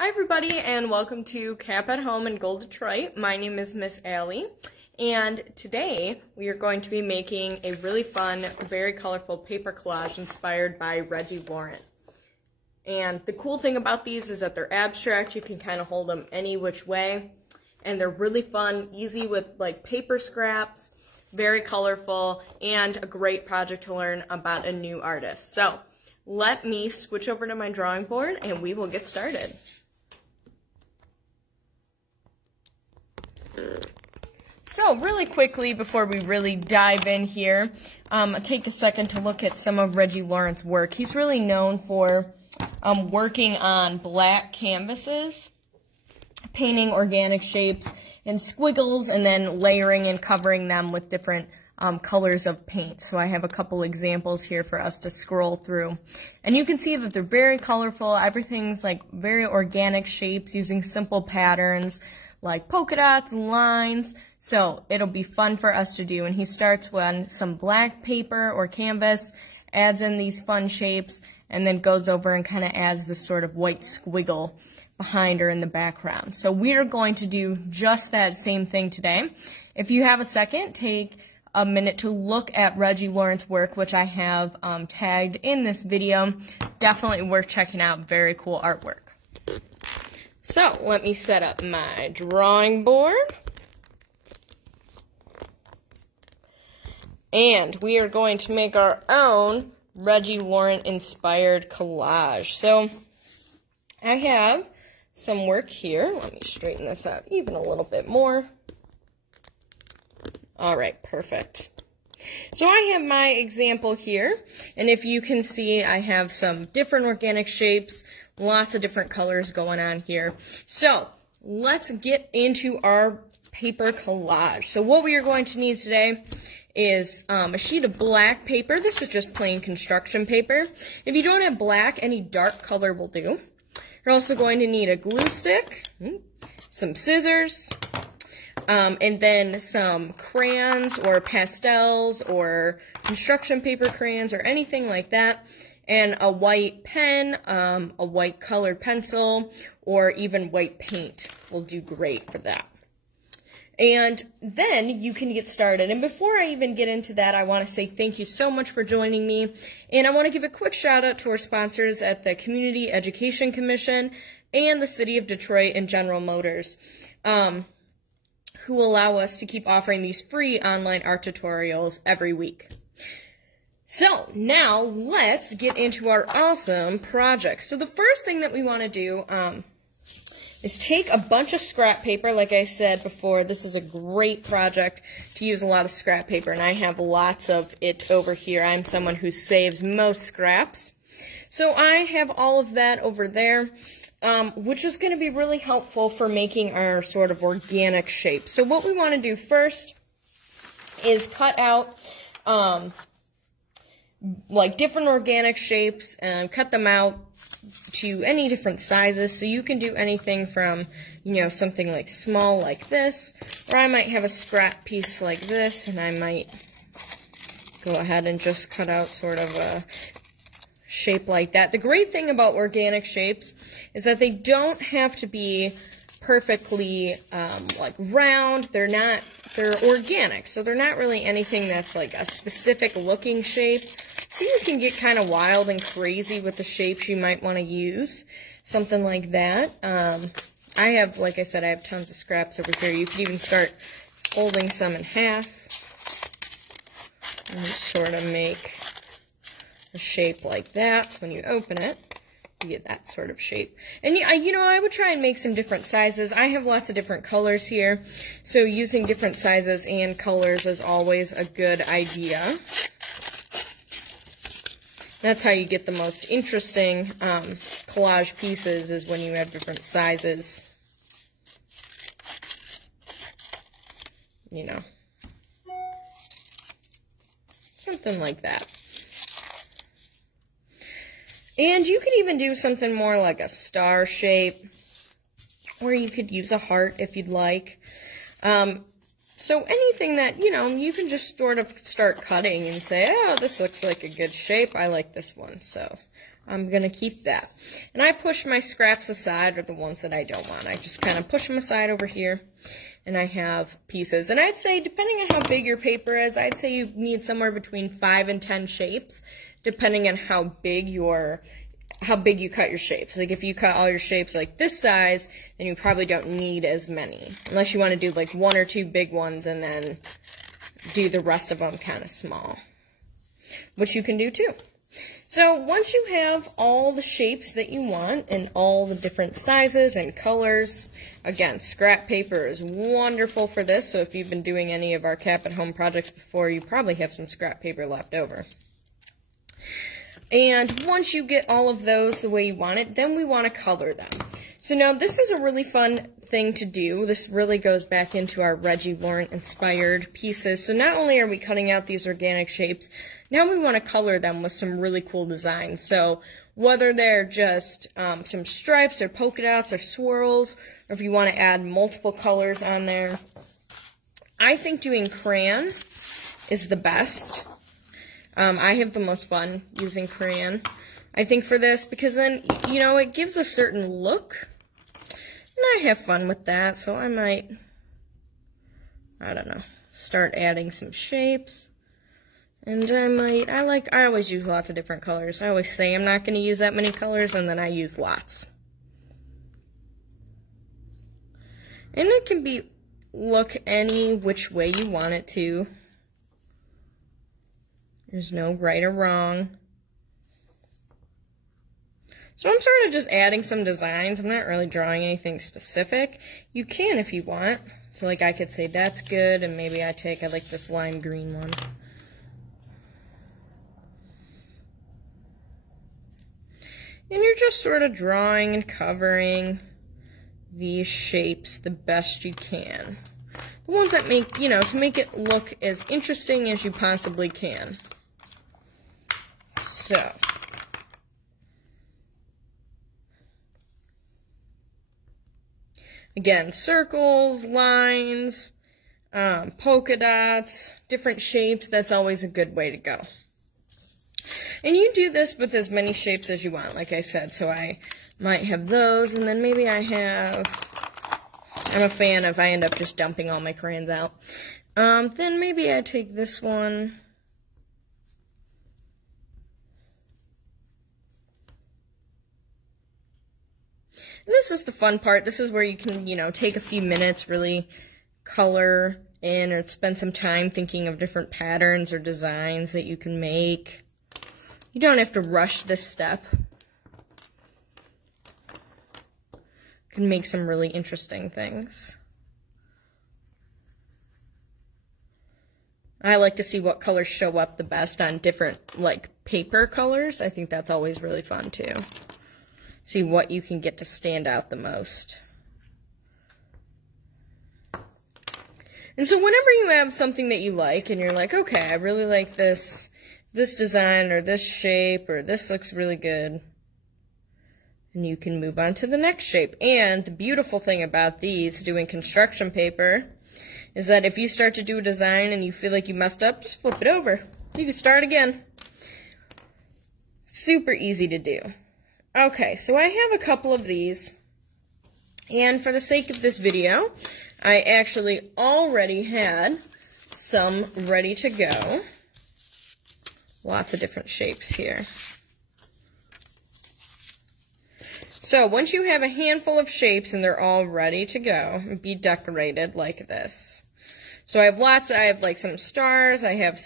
Hi everybody and welcome to Cap at Home in Gold Detroit. My name is Miss Allie and today we are going to be making a really fun, very colorful paper collage inspired by Reggie Laurent. And the cool thing about these is that they're abstract. You can kind of hold them any which way and they're really fun, easy with like paper scraps, very colorful, and a great project to learn about a new artist. So let me switch over to my drawing board and we will get started. So really quickly, before we really dive in here, I'll take a second to look at some of Reggie Laurent's work. He's really known for working on black canvases, painting organic shapes and squiggles, and then layering and covering them with different colors of paint. So I have a couple examples here for us to scroll through. And you can see that they're very colorful. Everything's like very organic shapes using simple patterns like polka dots and lines. So it'll be fun for us to do. And he starts with some black paper or canvas, adds in these fun shapes, and then goes over and kind of adds this sort of white squiggle behind her in the background. So we're going to do just that same thing today. If you have a second, take a minute to look at Reggie Laurent's work, which I have tagged in this video. Definitely worth checking out. Very cool artwork. So let me set up my drawing board. And we are going to make our own Reggie Laurent inspired collage. So I have some work here. Let me straighten this out even a little bit more. All right, perfect. So I have my example here, and if you can see, I have some different organic shapes, lots of different colors going on here. So let's get into our paper collage. So what we are going to need today is a sheet of black paper. This is just plain construction paper. If you don't have black, any dark color will do. You're also going to need a glue stick, some scissors, and then some crayons or pastels or construction paper crayons or anything like that, and a white pen, a white colored pencil, or even white paint will do great for that. And then you can get started. And before I even get into that, I want to say thank you so much for joining me. And I want to give a quick shout out to our sponsors at the Community Education Commission and the City of Detroit and General Motors, who allow us to keep offering these free online art tutorials every week. So now let's get into our awesome project. So the first thing that we want to do is take a bunch of scrap paper. Like I said before, this is a great project to use a lot of scrap paper, and I have lots of it over here. I'm someone who saves most scraps. So I have all of that over there. Which is going to be really helpful for making our sort of organic shape. So what we want to do first is cut out like different organic shapes and cut them out to any different sizes. So you can do anything from, you know, something like small like this, or I might have a scrap piece like this, and I might go ahead and just cut out sort of a shape like that. The great thing about organic shapes is that they don't have to be perfectly like round. They're organic, so they're not really anything that's like a specific looking shape. So you can get kind of wild and crazy with the shapes you might want to use. Something like that. I have, like I said, I have tons of scraps over here. You could even start folding some in half and sort of make a shape like that. So when you open it, you get that sort of shape. And you know, I would try and make some different sizes. I have lots of different colors here, so using different sizes and colors is always a good idea. That's how you get the most interesting collage pieces, is when you have different sizes. You know, something like that. And you could even do something more like a star shape, or you could use a heart if you'd like. So anything that, you know, you can just sort of start cutting and say, oh, this looks like a good shape. I like this one. So I'm going to keep that. And I push my scraps aside, or the ones that I don't want. I just kind of push them aside over here, and I have pieces. And I'd say, depending on how big your paper is, I'd say you need somewhere between 5 and 10 shapes, depending on how big you cut your shapes. Like if you cut all your shapes like this size, then you probably don't need as many. Unless you want to do like 1 or 2 big ones and then do the rest of them kind of small, which you can do too. So once you have all the shapes that you want and all the different sizes and colors, again, scrap paper is wonderful for this. So if you've been doing any of our Cap at Home projects before, you probably have some scrap paper left over. And once you get all of those the way you want it, then we want to color them. So now this is a really fun thing to do. This really goes back into our Reggie Laurent inspired pieces. So not only are we cutting out these organic shapes, now we want to color them with some really cool designs. So whether they're just some stripes or polka dots or swirls, or if you want to add multiple colors on there, I think doing crayon is the best. I have the most fun using crayon, I think, for this, because then, you know, it gives a certain look, and I have fun with that, so I might, I don't know, start adding some shapes, and I always use lots of different colors. I always say I'm not going to use that many colors, and then I use lots. And it can look any which way you want it to. There's no right or wrong. So I'm sort of just adding some designs. I'm not really drawing anything specific. You can if you want. So like I could say that's good, and maybe I like this lime green one. And you're just sort of drawing and covering these shapes the best you can. The ones that make, you know, to make it look as interesting as you possibly can. So, again, circles, lines, polka dots, different shapes, that's always a good way to go. And you do this with as many shapes as you want, like I said. So I might have those, and then maybe I'm a fan of, I end up just dumping all my crayons out. Then maybe I take this one. And this is the fun part. This is where you can, you know, take a few minutes, really color in, or spend some time thinking of different patterns or designs that you can make. You don't have to rush this step. You can make some really interesting things. I like to see what colors show up the best on different, like, paper colors. I think that's always really fun, too. See what you can get to stand out the most. And so whenever you have something that you like, and you're like, okay, I really like this design, or this shape, or this looks really good, and you can move on to the next shape. And the beautiful thing about these, doing construction paper, is that if you start to do a design and you feel like you messed up, just flip it over. You can start again. Super easy to do. Okay, so I have a couple of these, and for the sake of this video, I actually already had some ready to go. Lots of different shapes here. So once you have a handful of shapes and they're all ready to go, be decorated like this. So I have like some stars, I have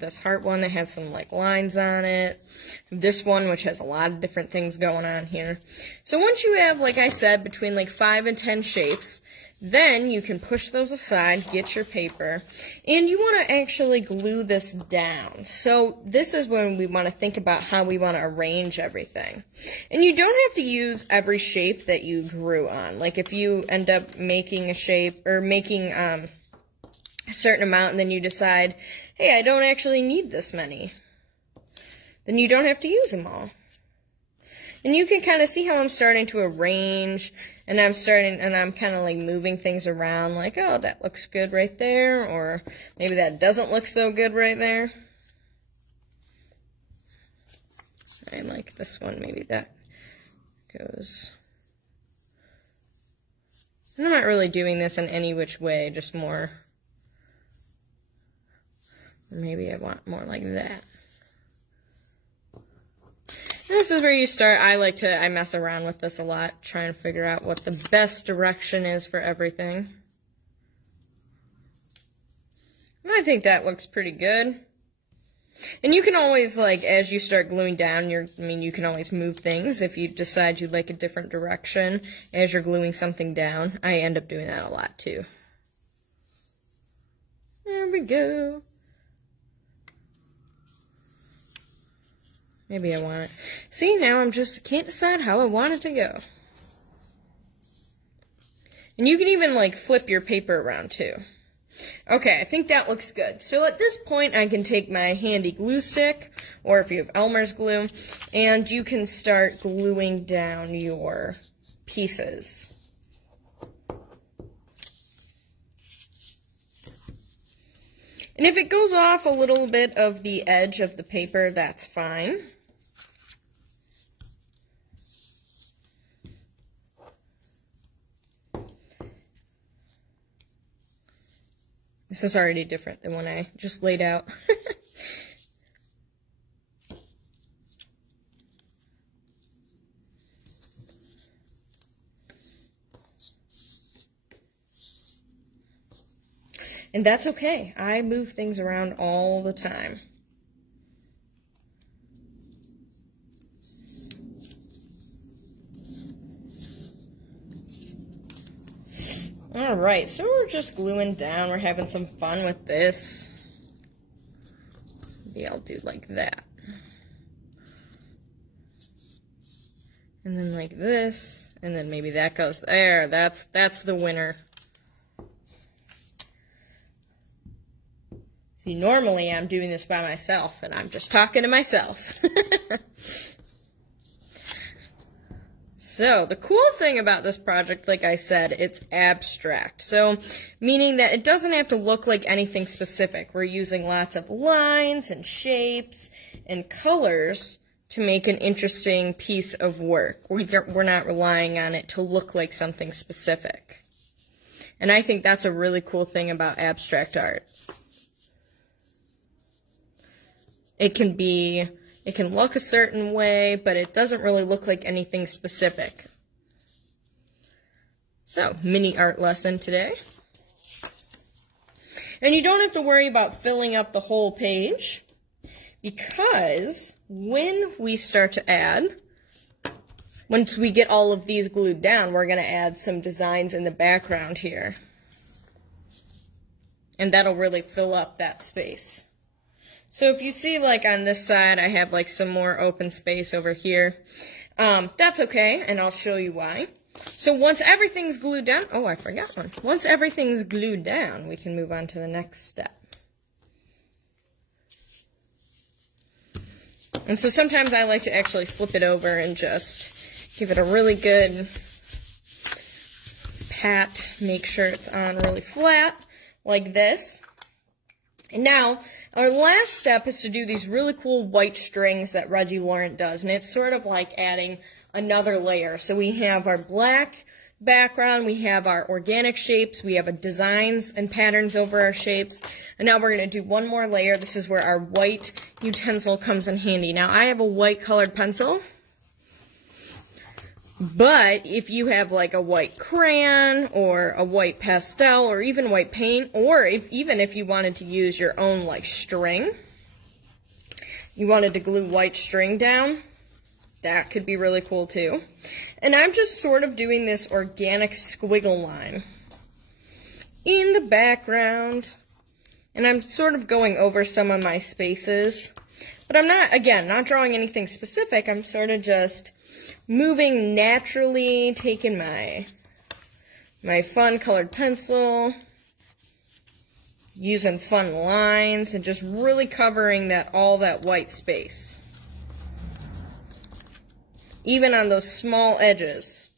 this heart one that has some like lines on it. This one, which has a lot of different things going on here. So once you have, like I said, between like 5 and 10 shapes, then you can push those aside, get your paper, and you want to actually glue this down. So this is when we want to think about how we want to arrange everything. And you don't have to use every shape that you drew on. Like if you end up making a shape, or making a certain amount, and then you decide, hey, I don't actually need this many, then you don't have to use them all. And you can kind of see how I'm starting to arrange, and I'm kind of like moving things around, like, oh, that looks good right there, or maybe that doesn't look so good right there. I like this one. Maybe that goes. And I'm not really doing this in any which way, just more. Maybe I want more like that. And this is where you start. I mess around with this a lot, trying to figure out what the best direction is for everything. And I think that looks pretty good. And you can always, like, as you start gluing down, you can always move things if you decide you'd like a different direction as you're gluing something down. I end up doing that a lot, too. There we go. Maybe I want it. See, now can't decide how I want it to go. And you can even, like, flip your paper around, too. Okay, I think that looks good. So at this point, I can take my handy glue stick, or if you have Elmer's glue, and you can start gluing down your pieces. And if it goes off a little bit of the edge of the paper, that's fine. This is already different than when I just laid out. And that's okay. I move things around all the time. Alright, so we're just gluing down. We're having some fun with this. Maybe I'll do like that. And then like this. And then maybe that goes there. That's the winner. See, normally I'm doing this by myself, and I'm just talking to myself. So, the cool thing about this project, like I said, it's abstract. So, meaning that it doesn't have to look like anything specific. We're using lots of lines and shapes and colors to make an interesting piece of work. We're not relying on it to look like something specific. And I think that's a really cool thing about abstract art. It can look a certain way, but it doesn't really look like anything specific. So, mini art lesson today. And you don't have to worry about filling up the whole page, because when we start to add, once we get all of these glued down, we're going to add some designs in the background here. And that'll really fill up that space. So if you see, like, on this side, I have, like, some more open space over here. That's okay, and I'll show you why. So once everything's glued down, oh, I forgot one. Once everything's glued down, we can move on to the next step. And so sometimes I like to actually flip it over and just give it a really good pat, make sure it's on really flat, like this. And now, our last step is to do these really cool white strings that Reggie Laurent does, and it's sort of like adding another layer. So we have our black background, we have our organic shapes, we have our designs and patterns over our shapes, and now we're going to do one more layer. This is where our white utensil comes in handy. Now, I have a white colored pencil, but if you have like a white crayon or a white pastel or even white paint, or even if you wanted to use your own like string, you wanted to glue white string down, that could be really cool too. And I'm just sort of doing this organic squiggle line in the background, and I'm sort of going over some of my spaces, but I'm not, again, not drawing anything specific. I'm sort of just moving naturally, taking my fun colored pencil, using fun lines, and just really covering all that white space. Even on those small edges.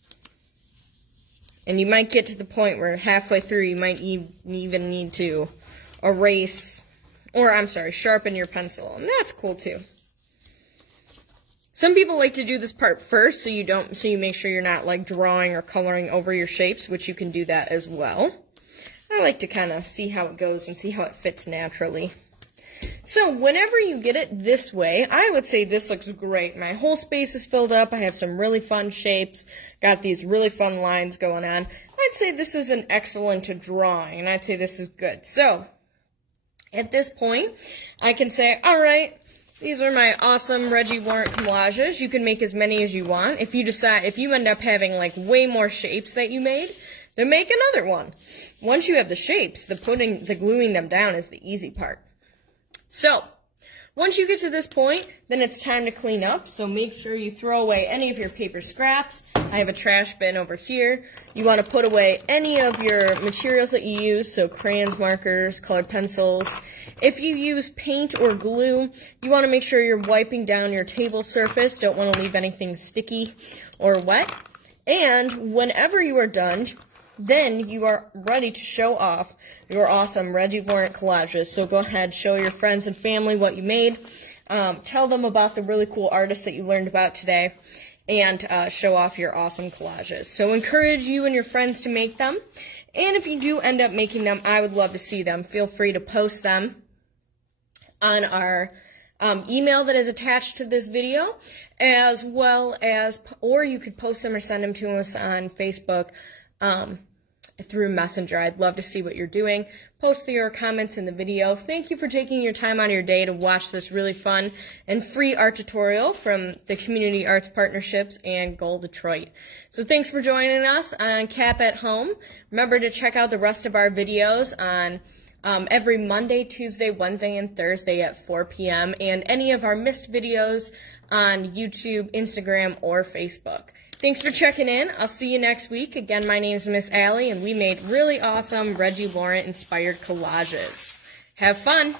And you might get to the point where halfway through you might even need to erase, or I'm sorry, sharpen your pencil, and that's cool too. Some people like to do this part first so you make sure you're not like drawing or coloring over your shapes, which you can do that as well. I like to kind of see how it goes and see how it fits naturally. So whenever you get it this way, I would say this looks great. My whole space is filled up. I have some really fun shapes. Got these really fun lines going on. I'd say this is an excellent drawing, and I'd say this is good. So at this point, I can say, all right, these are my awesome Reggie Laurent collages. You can make as many as you want. If you end up having like way more shapes that you made, then make another one. Once you have the shapes, the gluing them down is the easy part. So, once you get to this point, then it's time to clean up. So make sure you throw away any of your paper scraps. I have a trash bin over here. You want to put away any of your materials that you use, so crayons, markers, colored pencils. If you use paint or glue, you want to make sure you're wiping down your table surface. Don't want to leave anything sticky or wet. And whenever you are done, then you are ready to show off your awesome Reggie Laurent collages. So go ahead, show your friends and family what you made. Tell them about the really cool artists that you learned about today, and show off your awesome collages. So encourage you and your friends to make them. And if you do end up making them, I would love to see them. Feel free to post them on our email that is attached to this video, as well as, or you could post them or send them to us on Facebook through Messenger. I'd love to see what you're doing. Post your comments in the video. Thank you for taking your time out of your day to watch this really fun and free art tutorial from the Community Arts Partnerships and Goal Detroit. So thanks for joining us on Cap at Home. Remember to check out the rest of our videos on every Monday, Tuesday, Wednesday, and Thursday at 4 p.m. and any of our missed videos on YouTube, Instagram, or Facebook. Thanks for checking in. I'll see you next week. Again, my name is Miss Allie, and we made really awesome Reggie Laurent inspired collages. Have fun!